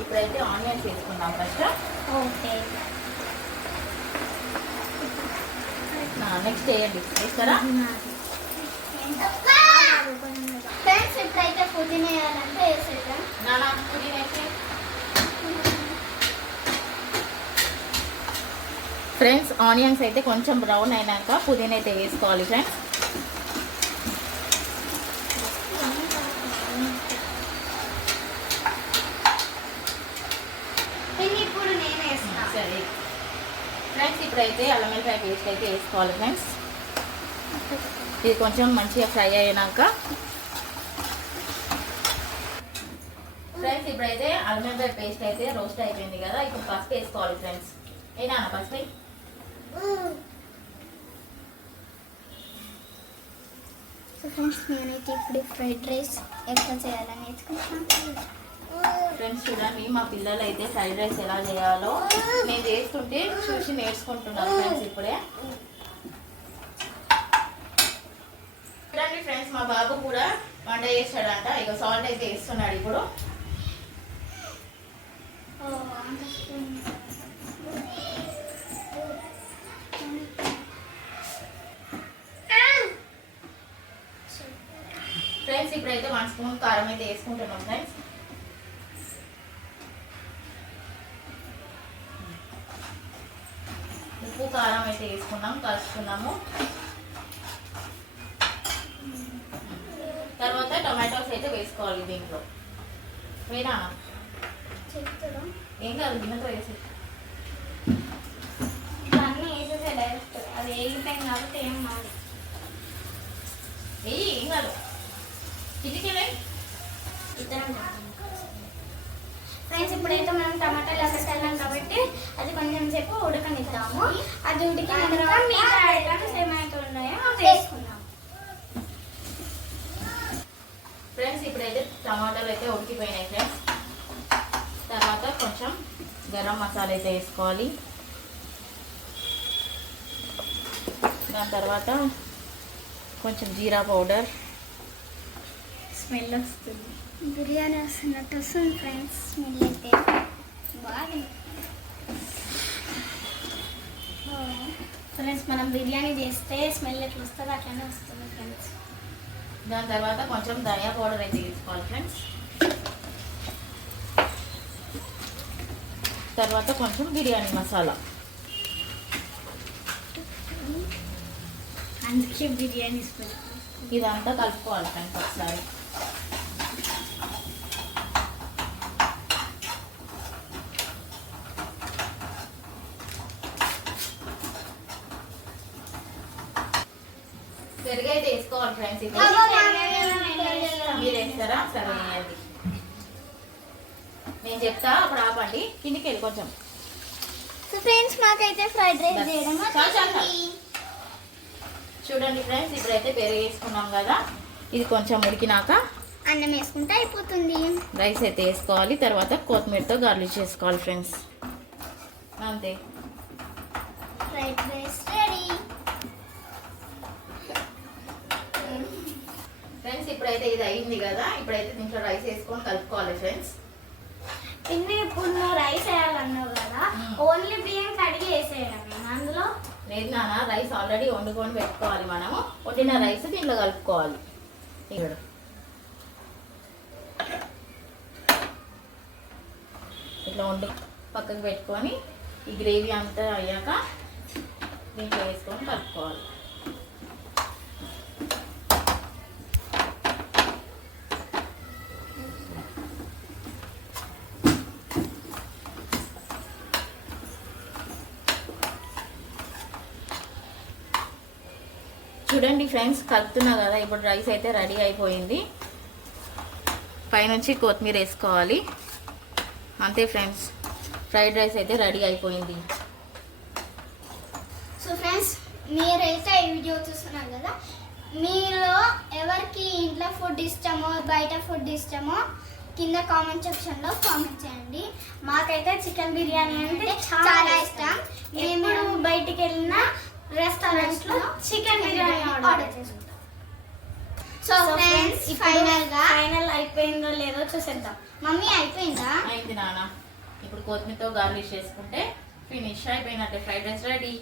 ఇప్పుడైతే ఆనియన్స్ వేసుకుందాం first. Okay. Next వేయండి. వేస్తారా? ఫ్రెండ్స్ ఇప్పుడైతే పుదీనా వేయాలంటే వేసేద్దాం. నానా పుదీనా వేసి ఫ్రెండ్స్ ఆనియన్స్ అయితే కొంచెం బ్రౌన్ అయినాక పుదీనా అయితే వేసుకోవాలి ఫ్రెండ్స్ ఇది ఇప్పుడు నేను వేస్తాను సరే ఫ్రెండ్స్ ఇప్పుడైతే అల్లం వెల్లిపాయ పేస్ట్ అయితే వేసుకోవాలి ఫ్రెండ్స్ ఇది కొంచెం మంచిగా ఫ్రై అయినాక. ఫ్రెండ్స్ ఇప్పుడైతే అల్లం వెల్లిపాయ పేస్ట్ అయితే రోస్ట్ అయిపోయింది కదా ఇప్పుడు పసుపు వేసుకోవాలి ఫ్రెండ్స్ ఏనా పసుపు సో ఫ్రెండ్స్ నేనైతే ఇప్పుడు ఫ్రైడ్ రైస్ ఎట్లా చేయాలని నేర్చుకుంటున్నాను. ఫ్రెండ్స్ చూడండి మా పిల్లలు అయితే ఫ్రైడ్ రైస్ ఎలా చేయాలో. నేను చేస్తుంటే చూసి నేర్చుకుంటున్నాను ఫ్రెండ్స్ ఇప్పుడే. చూడండి ఫ్రెండ్స్ మా బాబు కూడా వంట చేస్తాడంట. ఇక సాల్ట్ అయితే వేస్తున్నాడు ఇప్పుడు. ఫ్రెండ్స్ ఇప్పుడైతే వన్ స్పూన్ కారం అయితే వేసుకుంటున్నాం ఫ్రెండ్స్ ఉప్పు కారం అయితే వేసుకున్నాం కలుసుకున్నాము తర్వాత టొమాటోస్ అయితే వేసుకోవాలి దీంట్లో. వేనా ఏం కాదు గిన్నెతో వేసి. అన్నీ వేసేసే డైరెక్ట్ అది వేగిపోయింది కాబట్టి ఏం కాదు ఏం కాదు. కిటికీలే. ఫ్రెండ్స్ ఇప్పుడైతే మనం టమాటాలు వేసేసాం కాబట్టి అది కొంచెం సేపు ఉడకనిద్దాము. అది ఉడికిన తర్వాత మిగతా ఐటమ్స్ ఏమైతే ఉన్నాయో వేసుకుందాం ఫ్రెండ్స్ ఇప్పుడైతే టమాటాలు అయితే ఉడికిపోయినాయి ఫ్రెండ్స్. తర్వాత కొంచెం గరం మసాలా అయితే వేసుకోవాలి. దాని తర్వాత కొంచెం జీరా పౌడర్. స్మెల్ వస్తుంది. బిర్యానీ వస్తున్నట్టు వస్తుంది ఫ్రెండ్స్. స్మెల్ అయితే బాగా ఫ్రెండ్స్ మనం బిర్యానీ చేస్తే స్మెల్ ఎట్లా వస్తుంది అట్లనే వస్తుంది ఫ్రెండ్స్. దాని తర్వాత కొంచెం ధనియా పౌడర్ అయితే వేసుకోవాలి ఫ్రెండ్స్. తర్వాత కొంచెం బిర్యానీ మసాలా. అందుకే బిర్యానీ స్మెల్ ఇదంతా కలుపుకోవాలి ఫ్రెండ్స్ ఒకసారి. పెరుగు అయితే వేసుకోవాలి ఫ్రెండ్స్ మీరు వేస్తారా? సరే వేయండి నేను చెప్తా అప్పుడు ఆపండి. కిందికి వెళ్ళి కొంచెం. సో ఫ్రెండ్స్ మాకైతే ఫ్రైడ్ రైస్. చేయడం. చూడండి ఫ్రెండ్స్ ఇప్పుడైతే పెరుగు వేసుకున్నాం కదా. ఇది కొంచెం ఉడికినాక అన్నం వేసుకుంటే అయిపోతుంది. రైస్ అయితే వేసుకోవాలి. తర్వాత కొత్తిమీరతో గార్లిక్ చేసుకోవాలి ఫ్రెండ్స్ అంతే. ఫ్రైడ్ రైస్ రెడీ ఫ్రెండ్స్ ఇప్పుడైతే ఇది అయింది కదా. ఇప్పుడైతే దీంట్లో రైస్ వేసుకొని కలుపుకోవాలి ఫ్రెండ్స్ పిన్ని ఇప్పుడు నువ్వు రైస్ వేయాలన్నావు కదా. ఓన్లీ బియ్యం కడిగి వేసేయడం అందులో? లేదు నాన్న రైస్ ఆల్రెడీ వండుకొని పెట్టుకోవాలి మనము. వండిన రైస్ దీంట్లో కలుపుకోవాలి. ఇక్కడ. ఇట్లా వండు పక్కకు పెట్టుకొని ఈ గ్రేవీ అంతా అయ్యాక దీంట్లో వేసుకొని కలుపుకోవాలి. చూడండి ఫ్రెండ్స్ కలుపుతున్నా కదా ఇప్పుడు రైస్ అయితే రెడీ అయిపోయింది. పైనుంచి కొత్తిమీర వేసుకోవాలి. అంతే ఫ్రెండ్స్ ఫ్రైడ్ రైస్ అయితే రెడీ అయిపోయింది. సో ఫ్రెండ్స్ మీరైతే ఈ వీడియో చూస్తున్నారు కదా మీలో ఎవరికి ఇంట్లో ఫుడ్ ఇష్టమో బయట ఫుడ్ ఇష్టమో కింద కామెంట్ సెక్షన్లో కామెంట్ చేయండి. మాకైతే చికెన్ బిర్యానీ అంటే చాలా ఇష్టం. రెస్టారెంట్స్లో చికెన్ బిర్యానీ ఆర్డర్ చేసుకుంటాం. సో ఫ్రెండ్స్ ఫైనల్గా ఫైనల్ అయిపోయిందో లేదో చూసేద్దాం. మమ్మీ అయిపోయిందా? అయింది నాన్న. ఇప్పుడు కొత్తిమీరతో గార్లిష్ చేసుకుంటే ఫినిష్ అయిపోయినట్టే. Fried rice ready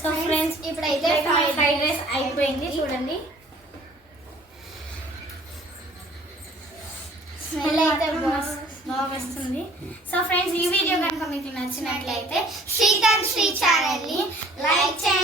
so friends ఇప్పుడైతే ఫ్రైడ్ రైస్ అయిపోయింది. చూడండి. స్మెల్ అయితే బాగా వస్తుంది. సో ఫ్రెండ్స్ ఈ వీడియో కనుక మీకు నచ్చినట్లయితే శ్రీకాంత్ శ్రీ ఛానల్ని లైక్ చేయండి.